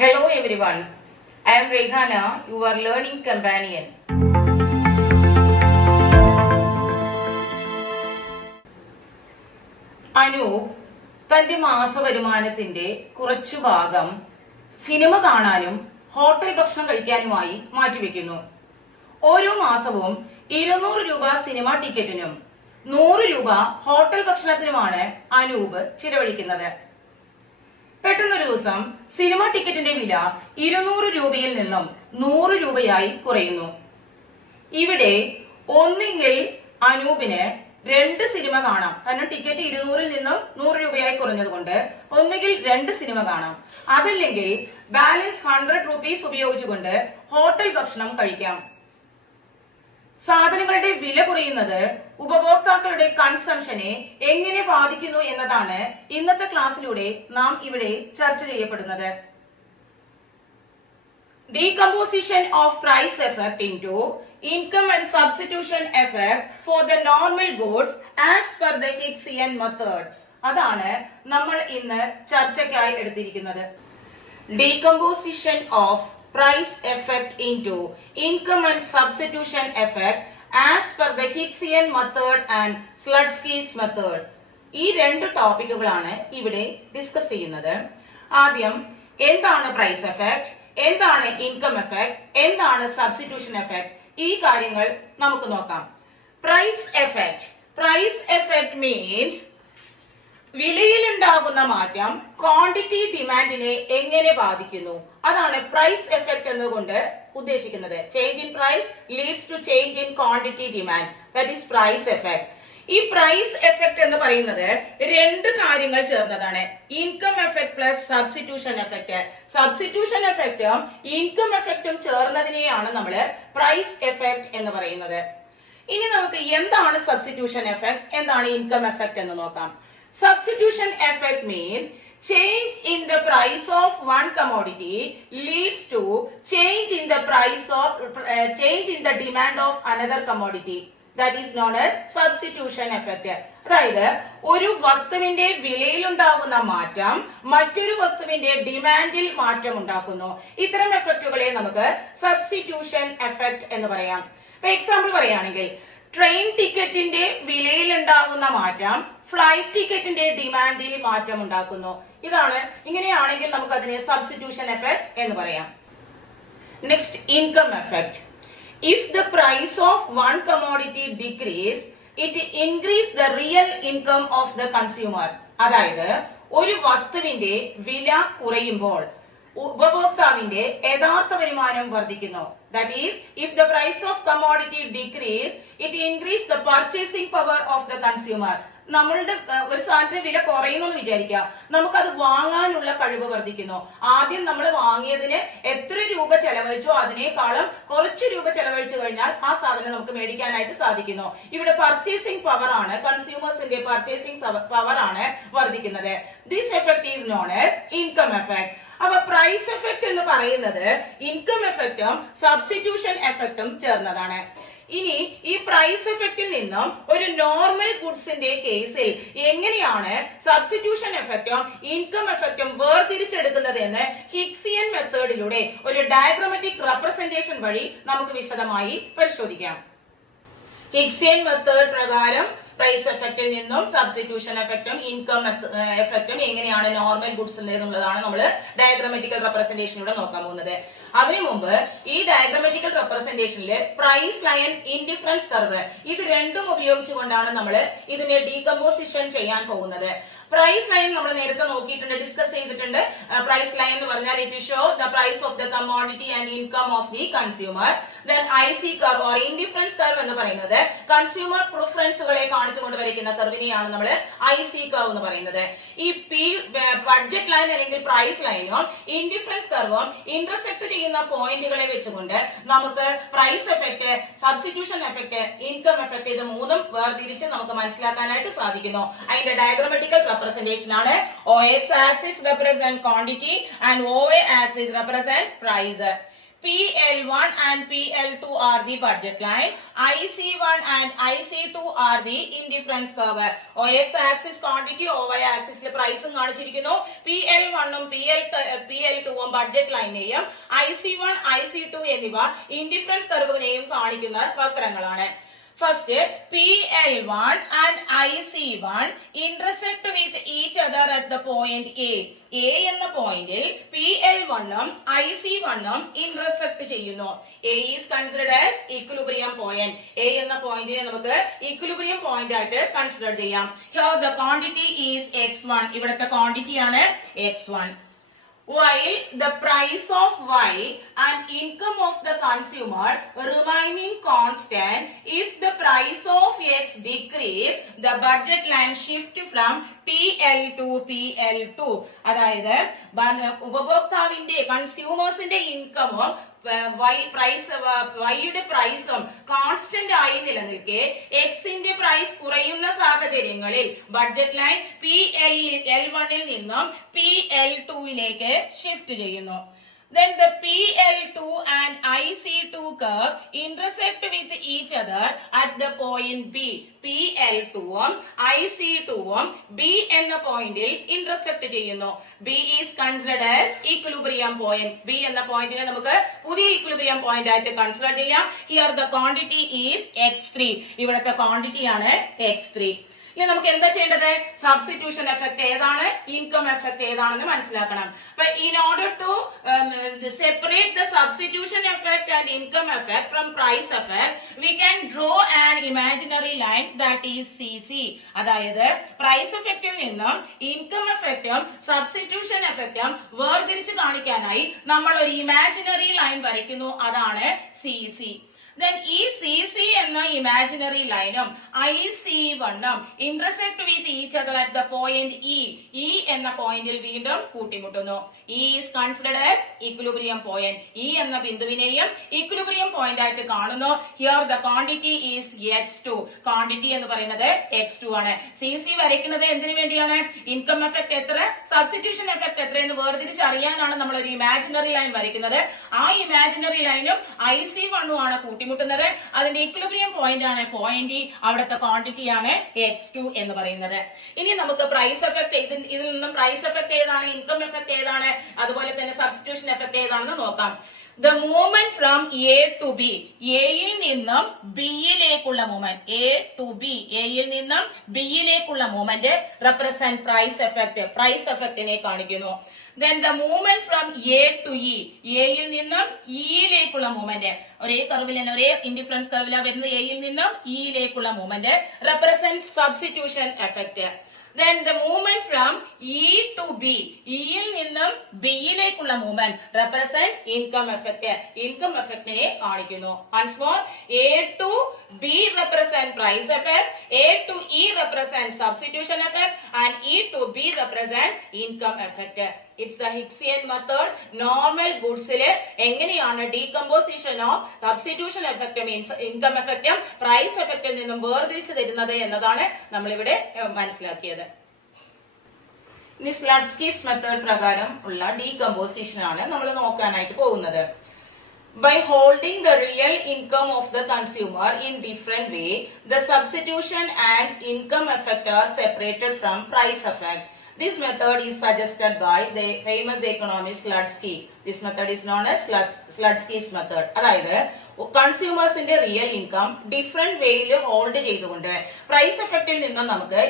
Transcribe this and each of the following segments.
Hello everyone, I am Rehana, your learning companion. Anoop തന്റെ മാസവരുമാനത്തിന്റെ കുറച്ചു ഭാഗം സിനിമ കാണാനും ഹോട്ടൽ ഭക്ഷണം കഴിക്കാനുമായി മാറ്റിവെക്കുന്നു. ഓരോ മാസവും 200 രൂപ സിനിമ ടിക്കറ്റിനും 100 രൂപ ഹോട്ടൽ ഭക്ഷണത്തിനുമാണ് അനൂപ് ചിലവഴിക്കുന്നത്. പെട്ടെന്നൊരു ദിവസം സിനിമ ടിക്കറ്റിന്റെ വില 200 രൂപയിൽ നിന്നും 100 രൂപയായി കുറയുന്നു. ഇവിടെ ഒന്നെങ്കിൽ അനൂപിന് 2 സിനിമ കാണാം, കാരണം ടിക്കറ്റ് 200-ൽ നിന്നും 100 രൂപയായി കുറഞ്ഞത് കൊണ്ട് ഒന്നുകിൽ 2 സിനിമ കാണാം, അതല്ലെങ്കിൽ ബാലൻസ് 100 rupees ഉപയോഗിച്ചുകൊണ്ട് ഹോട്ടൽ ഭക്ഷണം കഴിക്കാം. സാധനങ്ങളുടെ വില കുറയുന്നത് ഉപഭോക്താക്കളുടെ കൺസംഷനെ എങ്ങനെ ബാധിക്കുന്നു എന്നതാണ് ഇന്നത്തെ ക്ലാസ്സിലൂടെ നാം ഇവിടെ ചർച്ച ചെയ്യപ്പെടുന്നത്. Decomposition of price effect into income and substitution effect for the normal goods as per the Hicksian method. അതാണ് നമ്മൾ ഇന്ന് ചർച്ചയ്ക്കായി എടുത്തിരിക്കുന്നത്. Decomposition of price effect into income and substitution effect as per the Hicksian method and Slutsky's method. ഈ 2 ടോപ്പിക്കുകളാണ് ഇവിടെ discuss ചെയ്യുന്നത്. ആദ്യം എന്താണ് പ്രൈസ് എഫക്റ്റ്, എന്താണ് ഇൻകം എഫക്റ്റ്, എന്താണ് സബ്സ്റ്റിറ്റ്യൂഷൻ എഫക്റ്റ്, ഈ കാര്യങ്ങൾ നമുക്ക് നോക്കാം. പ്രൈസ് എഫക്റ്റ് മീൻസ് വിലയിലുണ്ടാകുന്ന മാറ്റം ക്വാണ്ടിറ്റി ഡിമാൻഡിനെ എങ്ങനെ ബാധിക്കുന്നു, അതാണ് പ്രൈസ് എഫക്റ്റ് എന്നതുകൊണ്ട് ഉദ്ദേശിക്കുന്നത്. Change in price leads to change in quantity demand, that is price effect. ഈ പ്രൈസ് എഫക്റ്റ് എന്ന് പറയുന്നത് 2 കാര്യങ്ങൾ ചേർന്നതാണ്. Income effect plus substitution effect. Substitution എഫക്റ്റും ഇൻകം എഫക്റ്റും ചേർന്നതിനെയാണ് നമ്മൾ പ്രൈസ് എഫക്റ്റ് എന്ന് പറയുന്നത്. ഇനി നമുക്ക് എന്താണ് സബ്സ്റ്റിറ്റ്യൂഷൻ എഫക്ട്, എന്താണ് ഇൻകം എഫക്ട് എന്ന് നോക്കാം. Substitution effect means change in the price of one commodity leads to change in the demand of another commodity. That is known as substitution effect. അതായത് ഒരു വസ്തുവിന്റെ വിലയിലുണ്ടാകുന്ന മാറ്റം മറ്റൊരു വസ്തുവിന്റെ ഡിമാൻഡിൽ മാറ്റം ഉണ്ടാക്കുന്നു. ഇത്തരം എഫക്റ്റുകളെ നമുക്ക് സബ്സ്റ്റിറ്റ്യൂഷൻ എഫക്ട് എന്ന് പറയാം. ഇപ്പൊ എക്സാമ്പിൾ പറയുകയാണെങ്കിൽ ട്രെയിൻ ടിക്കറ്റിന്റെ വിലയിൽ ഉണ്ടാകുന്ന മാറ്റം ഫ്ലൈറ്റ് ടിക്കറ്റിന്റെ ഡിമാൻഡിൽ മാറ്റം ഉണ്ടാക്കുന്നു. ഇങ്ങനെയാണെങ്കിൽ നമുക്ക് അതിനെ സബ്സ്റ്റിറ്റ്യൂഷൻ എഫക്ട് എന്ന് പറയാം. Next, income effect. If the price of one commodity decrease it increase the real income of the consumer. അതായത് ഒരു വസ്തുവിന്റെ വില കുറയുമ്പോൾ ഉപഭോക്താവിന്റെ യഥാർത്ഥ വരുമാനം വർദ്ധിക്കുന്നു. That is, if the price of commodity decrease, it increase the purchasing power of the consumer. നമ്മളുടെ ഒരു സാധനത്തിന്റെ വില കുറയുന്നു എന്ന് വിചാരിക്കുക, നമുക്കത് വാങ്ങാനുള്ള കഴിവ് വർദ്ധിക്കുന്നു. ആദ്യം നമ്മൾ വാങ്ങിയതിന് എത്ര രൂപ ചെലവഴിച്ചോ അതിനേക്കാളും കുറച്ച് രൂപ ചെലവഴിച്ചു കഴിഞ്ഞാൽ ആ സാധനം നമുക്ക് മേടിക്കാനായിട്ട് സാധിക്കുന്നു. ഇവിടെ പർച്ചേസിംഗ് പവർ ആണ്, കൺസ്യൂമേഴ്സിന്റെ പർച്ചേസിംഗ് പവർ ആണ് വർദ്ധിക്കുന്നത്. This effect is known as income effect. അപ്പൊ പ്രൈസ് എഫക്ട് എന്ന് പറയുന്നത് ഇൻകം എഫക്റ്റും സബ്സ്റ്റിറ്റ്യൂഷൻ എഫക്റ്റും ചേർന്നതാണ്. ഇനി ഈ പ്രൈസ് എഫക്റ്റിൽ നിന്നും ഒരു നോർമൽ ഗുഡ്സിന്റെ കേസിൽ എങ്ങനെയാണ് സബ്സ്റ്റിറ്റ്യൂഷൻ എഫക്റ്റും ഇൻകം എഫക്റ്റും വേർതിരിച്ചെടുക്കുന്നത് എന്ന് ഹിക്സിയൻ മെത്തേഡിലൂടെ ഒരു ഡയഗ്രമാറ്റിക് റെപ്രസെന്റേഷൻ വഴി നമുക്ക് വിശദമായി പരിശോധിക്കാം. ഹിക്സിയൻ മെത്തേഡ് പ്രകാരം പ്രൈസ് എഫക്റ്റിൽ നിന്നും സബ്സ്റ്റിറ്റ്യൂഷൻ എഫക്റ്റും ഇൻകം എഫക്റ്റും എങ്ങനെയാണ് നോർമൽ ഗുഡ്സ് എന്നുള്ളതാണ് നമ്മൾ ഡയഗ്രമാറ്റിക്കൽ റെപ്രസെന്റേഷനിലൂടെ നോക്കാൻ പോകുന്നത്. അതിനു മുമ്പ് ഈ ഡയഗ്രമാറ്റിക്കൽ റെപ്രസെന്റേഷനിൽ പ്രൈസ് ലൈൻ, ഇൻഡിഫറൻസ് കർവ്, ഇത് രണ്ടും ഉപയോഗിച്ചുകൊണ്ടാണ് നമ്മൾ ഇതിനെ ഡീകമ്പോസിഷൻ ചെയ്യാൻ പോകുന്നത്. പ്രൈസ് ലൈൻ നമ്മൾ നേരത്തെ നോക്കിയിട്ടുണ്ട്, ഡിസ്കസ് ചെയ്തിട്ടുണ്ട്. പ്രൈസ് ലൈൻ എന്ന് പറഞ്ഞാൽ it show the price of the commodity and income of the consumer. Then IC curve or indifference curve എന്ന് പറയുന്നത് കൺസ്യൂമർ പ്രിഫറൻസുകളെ കാണിച്ചുകൊണ്ട് വരയ്ക്കുന്ന കർവിനെയാണ് നമ്മൾ IC കർവ് എന്ന് പറയുന്നത്. ഈ ബഡ്ജറ്റ് ലൈൻ അല്ലെങ്കിൽ പ്രൈസ് ലൈനും ഇൻഡിഫറൻസ് കർവും ഇന്റർസെക്ട് ചെയ്യുന്ന പോയിന്റുകളെ വെച്ചുകൊണ്ട് നമുക്ക് price effect, substitution effect, income effect ഇത് മൂന്നും വേർതിരിച്ച് നമുക്ക് മനസ്സിലാക്കാനായിട്ട് സാധിക്കുന്നു. അതിന്റെ ഡയഗ്രമാറ്റിക്കൽ representation ആണ്. OX axis represent quantity and OY axis represent price. PL1 and PL2 are the budget line. IC1 and IC2 are the indifference curve. OX axis quantity, OY axis price കാണിച്ചിരിക്കുന്നു. PL1 ഉം PL2 ഉം budget ലൈനെയും IC1 IC2 എന്നിവ indifference കർവിനെയും കാണിക്കുന്ന വക്രങ്ങളാണ്. First, PL1 and IC1 intersect with each other at the point A. A എന്ന പോയിന്റിൽ PL1 ഉം IC1 ഉം intersect ചെയ്യുന്നു. A is considered as equilibrium point. A എന്ന പോയിന്റിനെ നമുക്ക് equilibrium point ആയിട്ട് കൺസിഡർ ചെയ്യാം. Here the quantity is X1. ഇവിടുത്തെ ക്വാണ്ടിറ്റി ആണ് X1. While the price of Y and income of the consumer remaining constant, if the price of X decrease, the budget line shift from PL to PL2. അതായത് ഉപഭോക്താവിന്റെ കൺസ്യൂമേഴ്സിന്റെ ഇൻകമും വൈയുടെ പ്രൈസും constant ആയി നിലനിൽക്കെ എക്സിന്റെ price കുറയുന്ന സാഹചര്യങ്ങളിൽ ബഡ്ജറ്റ് ലൈൻ PL1 നിന്നും PL2 ഷിഫ്റ്റ് ചെയ്യുന്നു. Then the PL2 and IC2 curve intersect with each other at the point B. PL2 ഉം IC2 ഉം B എന്ന പോയിന്റിൽ ഇന്റർസെക്ട് ചെയ്യുന്നു. B is considered as equilibrium point. B എന്ന പോയിന്റിനെ നമുക്ക് പുതിയ ഇക്വിലിബ്രിയം പോയിന്റ് ആയിട്ട് കൺസിഡർ ചെയ്യാം. Here the quantity is X3. ഇവിടുത്തെ ക്വാണ്ടിറ്റി ആണ് X3. ഇനി നമുക്ക് എന്താ ചെയ്യേണ്ടത്? സബ്സ്റ്റിറ്റ്യൂഷൻ എഫക്ട് ഏതാണ്, ഇൻകം എഫക്ട് ഏതാണെന്ന് മനസ്സിലാക്കണം. But in order to separate the substitution effect and income effect from price effect, we can draw an imaginary line that is CC. അതായത് പ്രൈസ് എഫക്റ്റിൽ നിന്നും ഇൻകം എഫക്റ്റും സബ്സ്റ്റിറ്റ്യൂഷൻ എഫക്റ്റും വേർതിരിച്ച് കാണിക്കാനായി നമ്മൾ ഒരു ഇമാജിനറി ലൈൻ വരയ്ക്കുന്നു. അതാണ് CC. Then ഈ CC എന്ന ഇമാജിനറി ലൈനും IC1 ഉം intersect with each other at the point E എന്ന പോയിന്റിൽ വീണ്ടും കൂട്ടിമുട്ടുന്നു. E is considered as equilibrium point. E എന്ന ബിന്ദുവിനെയും ഇക്വിലിബ്രിയം പോയിന്റ് ആയിട്ട് കാണുന്നു. Here the quantity is X2. Quantity എന്ന് പറയുന്നത് X2 ആണ്. CC വരയ്ക്കുന്നത് എന്തിനു വേണ്ടിയാണ്? ഇൻകം എഫക്ട് എത്ര, സബ്സ്റ്റിറ്റ്യൂഷൻ എഫക്ട് എത്ര എന്ന് വേർതിരിച്ചറിയാനാണ് നമ്മൾ ഒരു ഇമാജിനറി ലൈൻ വരയ്ക്കുന്നത്. ആ ഇമാജിനറി ലൈനും IC1 ആണ് കൂട്ടിമുട്ടുന്നത്. അതിന്റെ ഇക്വിലിബ്രിയം പോയിന്റ് ആണ് പോയിന്റ് E. അവിടുത്തെ ക്വാണ്ടിറ്റി ആണ് X2 എന്ന് പറയുന്നത്. ഇനി നമുക്ക് പ്രൈസ് എഫക്ട് ഇതിൽ നിന്നും പ്രൈസ് എഫക്ട് ഏതാണ്, ഇൻകം എഫക്ട് ഏതാണ്, അതുപോലെ തന്നെ സബ്സ്റ്റിറ്റ്യൂഷൻ എഫക്ട് ഏതാണെന്ന് നോക്കാം. The movement from A to B. എയിൽ നിന്നും ബിയിലേക്കുള്ള മൂവ്മെന്റ്. A to B. എയിൽ നിന്നും ബിയിലേക്കുള്ള movement represent price effect. Price എഫക്റ്റിനെ കാണിക്കുന്നു. Then the movement from A to E. എയിൽ നിന്നും ഇയിലേക്കുള്ള മൂവ്മെന്റ്. ഒരേ കർവിൽ തന്നെ ഒരേ ഇൻഡിഫറൻസ് കർവിലാണ് വരുന്നത്. എയിൽ നിന്നും ഇയിലേക്കുള്ള movement represent substitution effect. Then the movement from E to B. ഇയിൽ നിന്നും ബിയിലേക്കുള്ള movement represent income effect. Income എഫക്റ്റിനെ കാണിക്കുന്നു. Once more, A to B represent price effect, A to E represent substitution effect, and E to B represent income effect. It's the Hicksian method. Normal goods എങ്ങനെയാണ് ഡീകമ്പോസിഷനോ substitution എഫക്റ്റും income എഫക്റ്റും price എഫക്റ്റിൽ നിന്നും വേർതിരിച്ചു തരുന്നത് എന്നതാണ് നമ്മളിവിടെ മനസ്സിലാക്കിയത്. ഇനി സ്ലഡ്സ്കീസ് മെത്തേഡ് പ്രകാരം ഉള്ള ഡീകമ്പോസിഷൻ ആണ് നമ്മൾ നോക്കാനായിട്ട് പോകുന്നത്. By holding the real income of the consumer in different way, the substitution and income effect are separated from price effect. This method is suggested by the famous economist Slutsky. This method is known as Slutsky's method. അതായത് കൺസ്യൂമേഴ്സിന്റെ real income different വേയിൽ hold ചെയ്തുകൊണ്ട് price എഫക്റ്റിൽ നിന്നും നമുക്ക്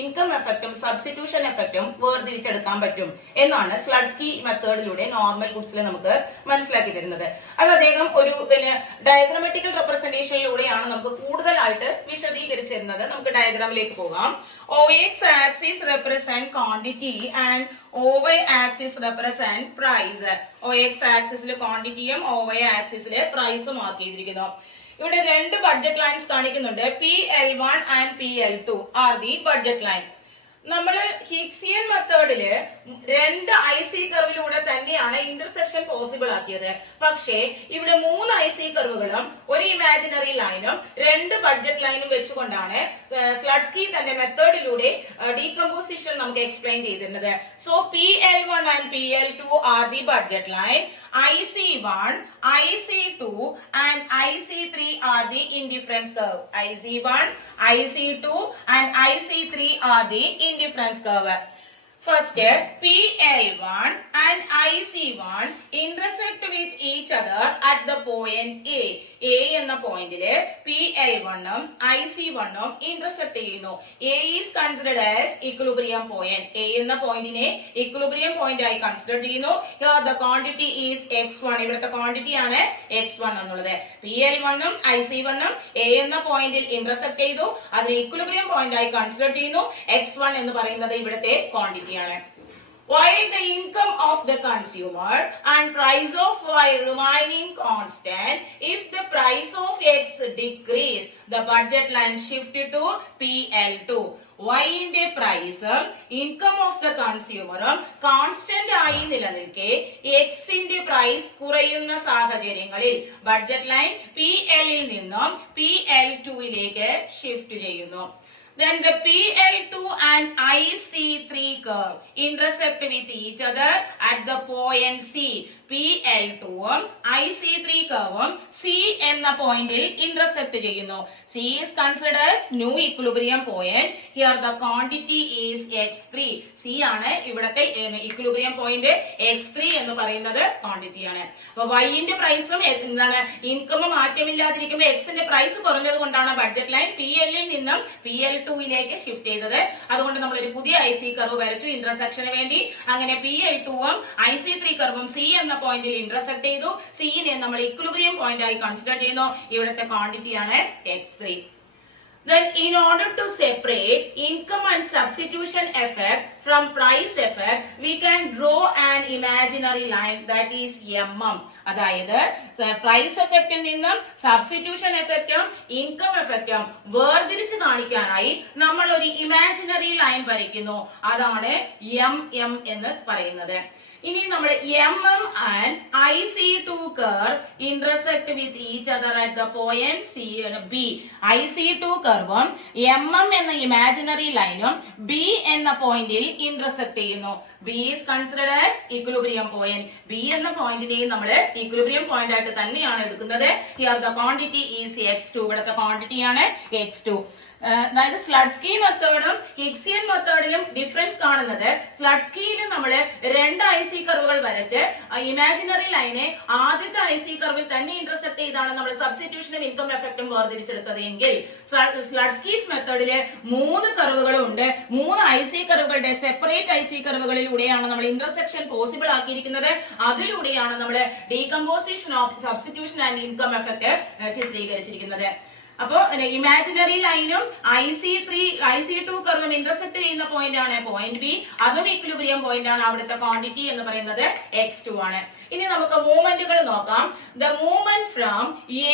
income എഫക്റ്റും substitution എഫക്റ്റും വേർതിരിച്ചെടുക്കാൻ പറ്റും എന്നാണ് സ്ലഡ്സ്കി മെത്തേഡിലൂടെ നോർമൽ ഗുഡ്സിൽ നമുക്ക് മനസ്സിലാക്കി തരുന്നത്. അത് അദ്ദേഹം ഒരു ഡയഗ്രമാറ്റിക്കൽ റെപ്രസെന്റേഷനിലൂടെയാണ് നമുക്ക് കൂടുതലായിട്ട് വിശദീകരിച്ചു തരുന്നത്. നമുക്ക് ഡയഗ്രാമിലേക്ക് പോകാം. OX axis represent quantity and OY axis represent price. OX ആക്സിസിൽ ക്വാണ്ടിറ്റിയും OY ആക്സിസിൽ പ്രൈസും മാർക്ക് ചെയ്തിരിക്കുന്നു. ഇവിടെ രണ്ട് ബഡ്ജറ്റ് ലൈൻസ് കാണിക്കുന്നുണ്ട്. PL1 and PL2 are the budget line. നമ്മൾ ഹിക്സിയൻ മെത്തേഡില് രണ്ട് IC കർവിലൂടെ തന്നെയാണ് ഇന്റർസെക്ഷൻ പോസിബിൾ ആക്കിയത്. പക്ഷേ ഇവിടെ 3 IC കർവുകളും ഒരു ഇമാജിനറി ലൈനും 2 ബഡ്ജറ്റ് ലൈനും വെച്ചുകൊണ്ടാണ് സ്ലട്സ്കി തന്റെ മെത്തേഡിലൂടെ ഡീകമ്പോസിഷൻ നമുക്ക് എക്സ്പ്ലെയിൻ ചെയ്തിരുന്നത്. So PL1 and PL2 are the budget line. IC1, IC2 and IC3 are the indifference curve. IC1, IC2 and IC3 are the indifference curve. First, PL1 and IC1 intersect with each other at the point A. A എന്ന പോയിന്റില് PL1 ഉം IC1 ഉം intersect ചെയ്യുന്നു. A is considered as equilibrium point. A എന്ന പോയിന്റിനെ equilibrium point ആയി consider ചെയ്യുന്നു. Here the quantity is x1. ഇവിടുത്തെ quantity ആണ് x1 എന്നുള്ളത്. PL1 ഉം IC1 ഉം A എന്ന പോയിന്റിൽ ഇന്റർസെക്ട് ചെയ്തു. അതിനെ equilibrium point ആയി കൺസിഡർ ചെയ്യുന്നു. x1 എന്ന് പറയുന്നത് ഇവിടുത്തെ ക്വാണ്ടിറ്റി ആണ്. While the income of the consumer and price of Y remaining constant, if the price of X decrease, the budget line shifted to PL2. Y ന്റെ പ്രൈസും ഇൻകം ഓഫ് ദ കൺസ്യൂമറും കോൺസ്റ്റന്റ് ആയി നിലനിൽക്കെ X ന്റെ price കുറയുന്ന സാഹചര്യങ്ങളിൽ budget line PL ൽ നിന്നും PL2 shift ചെയ്യുന്നു. Then the PL2 and IC3 curve intersect with each other at the point C. PL2 ഉം IC3 curve C എന്ന പോയിന്റിൽ ഇന്റർസെക്ട് ചെയ്യുന്നു. C is considered as new equilibrium point. Here the quantity is x3. C ആണ് ഇവിടത്തെ equilibrium point. x3 എന്ന് പറയുന്നത് quantity ആണ്. അപ്പൊ Y ന്റെ പ്രൈസും എന്താണ് ഇൻകം മാറ്റമില്ലാതിരിക്കുമ്പോൾ X ന്റെ പ്രൈസ് കുറഞ്ഞത് കൊണ്ടാണ് ബഡ്ജറ്റ് ലൈൻ PL ൽ നിന്നും PL2 ഷിഫ്റ്റ് ചെയ്തത്. അതുകൊണ്ട് നമ്മൾ ഒരു പുതിയ IC കർവ് വരച്ചു ഇന്റർസെക്ഷന് വേണ്ടി. അങ്ങനെ PL2 ഉം IC3 കർവും C എന്ന പോയിന്റിൽ ഇന്റർസെക്ട് ചെയ്തു. C നെ നമ്മൾ ഇക്വിലിബ്രിയം പോയിന്റ് ആയി കൺസിഡർ ചെയ്യുന്നു. ഇവിടുത്തെ ക്വാണ്ടിറ്റി ആണ് x3. Then in order to separate income and substitution effect from price effect, we can draw an imaginary line that is MM. അതായത് പ്രൈസ് എഫക്റ്റിൽ നിന്നും സബ്സ്റ്റിറ്റ്യൂഷൻ എഫക്റ്റും ഇൻകം എഫക്റ്റും വേർതിരിച്ച് കാണിക്കാനായി നമ്മൾ ഒരു ഇമാജിനറി ലൈൻ വരയ്ക്കുന്നു. അതാണ് MM എന്ന് പറയുന്നത്. ഇനി നമ്മൾ MM and IC2 curve intersect with each other at the point C and B. IC2 curve MM എന്ന ഇമാജിനറി ലൈനും B എന്ന പോയിന്റിൽ ഇന്റർസെക്ട് ചെയ്യുന്നു. B is considered as equilibrium point. B എന്ന പോയിന്റിനെ നമ്മൾ equilibrium point ആയിട്ട് തന്നെയാണ് എടുക്കുന്നത്. Here the quantity is x2. ഇവിടുത്തെ ക്വാണ്ടിറ്റി ആണ് x2. അതായത് സ്ലട്സ്കി മെത്തേഡും ഹിഗ്സിയൻ മെത്തേഡിലും ഡിഫറൻസ് കാണുന്നത് സ്ലട്സ്കിയിൽ നമ്മൾ 2 IC കർവുകൾ വരച്ച് ഇമാജിനറി ലൈനെ ആദ്യത്തെ IC കർവിൽ തന്നെ ഇന്റർസെക്ട് ചെയ്താണ് നമ്മൾ സബ്സ്റ്റിറ്റ്യൂഷനും ഇൻകം എഫക്റ്റും വേർതിരിച്ചെടുത്തത് എങ്കിൽ സ്ലട്സ്കീസ് മെത്തേഡില് 3 കർവുകളും ഉണ്ട്. 3 IC കർവുകളുടെ സെപ്പറേറ്റ് IC കർവുകളിലൂടെയാണ് നമ്മൾ ഇന്റർസെക്ഷൻ പോസിബിൾ ആക്കിയിരിക്കുന്നത്. അതിലൂടെയാണ് നമ്മൾ decomposition of substitution and income effect ചിത്രീകരിച്ചിരിക്കുന്നത്. അപ്പോ ഇമാജിനറി ലൈനും IC2 കർവും ഇന്റർസെക്ട് ചെയ്യുന്ന പോയിന്റ് ആണ് പോയിന്റ് ബി. അതും ഇക്വിലിബ്രിയം പോയിന്റ് ആണ്. അവിടുത്തെ ക്വാണ്ടിറ്റി എന്ന് പറയുന്നത് x2 ആണ്. ഇനി നമുക്ക് മൂവ്മെന്റുകൾ നോക്കാം. The movement from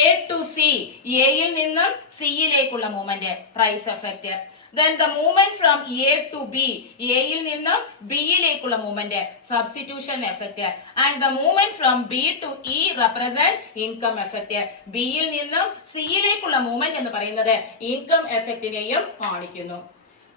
A to C. A യിൽ നിന്നും C യിലേക്കുള്ള movement price effect. Then the movement from A to B. A യിൽ നിന്നും B യിലേക്കുള്ള movement substitution effect. And the movement from B to E represent income effect. B യിൽ നിന്നും C യിലേക്കുള്ള movement എന്ന് പറയുന്നത് ഇൻകം എഫക്റ്റിനെയും കാണിക്കുന്നു.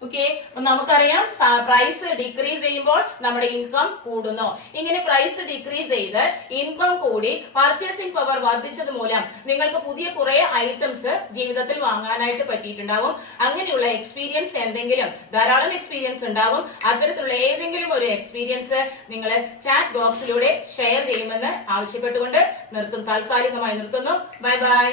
ഓക്കെ, അപ്പൊ നമുക്കറിയാം പ്രൈസ് ഡിക്രീസ് ചെയ്യുമ്പോൾ നമ്മുടെ ഇൻകം കൂടുന്നു. ഇങ്ങനെ പ്രൈസ് ഡിക്രീസ് ചെയ്ത് ഇൻകം കൂടി പർച്ചേസിംഗ് പവർ വർദ്ധിച്ചത് മൂലം നിങ്ങൾക്ക് പുതിയ കുറെ ഐറ്റംസ് ജീവിതത്തിൽ വാങ്ങാനായിട്ട് പറ്റിയിട്ടുണ്ടാവും. അങ്ങനെയുള്ള എക്സ്പീരിയൻസ് എന്തെങ്കിലും ധാരാളം എക്സ്പീരിയൻസ് ഉണ്ടാകും. അത്തരത്തിലുള്ള ഏതെങ്കിലും ഒരു എക്സ്പീരിയൻസ് നിങ്ങൾ ചാറ്റ് ബോക്സിലൂടെ ഷെയർ ചെയ്യുമെന്ന് ആവശ്യപ്പെട്ടുകൊണ്ട് താൽക്കാലികമായി നിർത്തുന്നു. Bye bye.